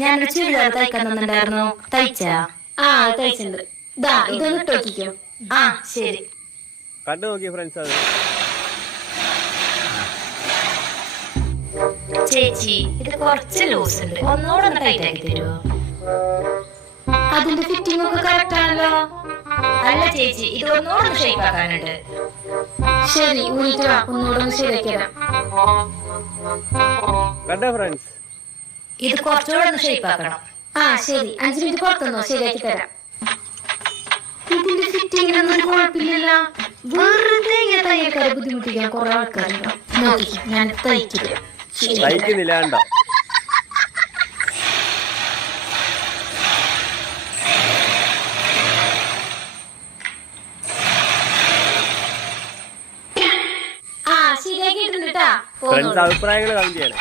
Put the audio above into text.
ഞാനൊരു ചുരിദാർ തയ്ക്കാൻ തന്നിട്ടുണ്ടായിരുന്നു. തയ്ച്ചാ? ആ തയ്ച്ചിട്ടുണ്ട്. ഇതൊന്ന് ഇട്ട് നോക്കിക്കോ. ആ ശരി. കണ്ടു നോക്കി ഫ്രണ്ട്സ്. അത് ചേച്ചി ഇത് കുറച്ച് ലൂസ് ഉണ്ട്, ഒന്നുകൂടെ ഒന്ന് ടൈറ്റ് ആക്കി തരുമോ? അതിന്റെ ഫിറ്റിംഗ് ഒക്കെ കറക്റ്റ് ആണല്ലോ. അല്ല ചേച്ചി, ഇത് ഒന്നുകൂടെ ഒന്ന് ഷേപ്പ് ആക്കാനുണ്ട്. ശരി, ഊരിട്ട് വാ, ഒന്നുകൂടെ ഒന്ന് ശരിയാക്കി തരാം. കണ്ടോ ഫ്രണ്ട്സ്? ഇത് കുറച്ചുകൂടെ ഒന്ന് ഷേപ്പ് ആക്കണം. ആ ശരി, 5 മിനിറ്റ് പുറത്തുനിന്നോ, ശരിയാക്കി തരാം. ഇതിന്റെ ഫിറ്റിങ്ങിനൊന്നും ഒരു കുഴപ്പമില്ലല്ലോ. വെറുതെ ഇങ്ങനെ തയ്യൽക്കാരെ ബുദ്ധിമുട്ടിക്കാൻ കുറെ ആൾക്കാരുണ്ടോ. നോക്കി ഞാൻ തയ്ക്കില്ല. തയ്ക്കുന്നില്ല കണ്ടോ? ശരിയാക്കിയിട്ടുണ്ട്. ഫ്രണ്ട്സ് അഭിപ്രായങ്ങൾ കമന്റ് ചെയ്യണേ.